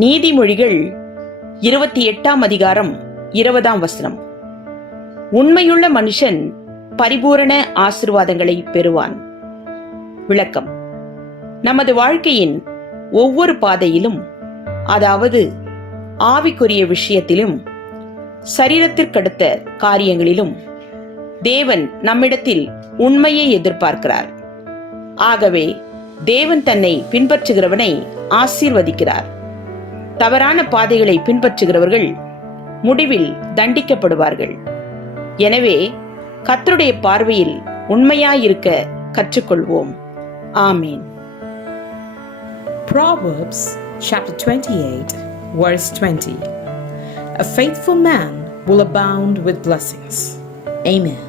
நீதிமொழிகள் 28ஆம் அதிகாரம் 20ஆம் வசனம். உண்மையுள்ள மனுஷன் பரிபூரண ஆசீர்வாதங்களை பெறுவான். விளக்கம்: நமது வாழ்க்கையின் ஒவ்வொரு பாதையிலும், அதாவது ஆவிக்குரிய விஷயத்திலும் சரீரத்திற்கடுத்த காரியங்களிலும் தேவன் நம்மிடத்தில் உண்மையை எதிர்பார்க்கிறார். ஆகவே தேவன் தன்னை பின்பற்றுகிறவனை ஆசீர்வதிக்கிறார். தவறான பாதைகளை பின்பற்றுகிறவர்கள் முடிவில் தண்டிக்கப்படுவார்கள். எனவே கர்த்தருடைய பார்வையில் உண்மையாயிருக்க கற்றுக்கொள்வோம். ஆமேன். Proverbs chapter 28 verse 20. A faithful man will abound with blessings. Amen.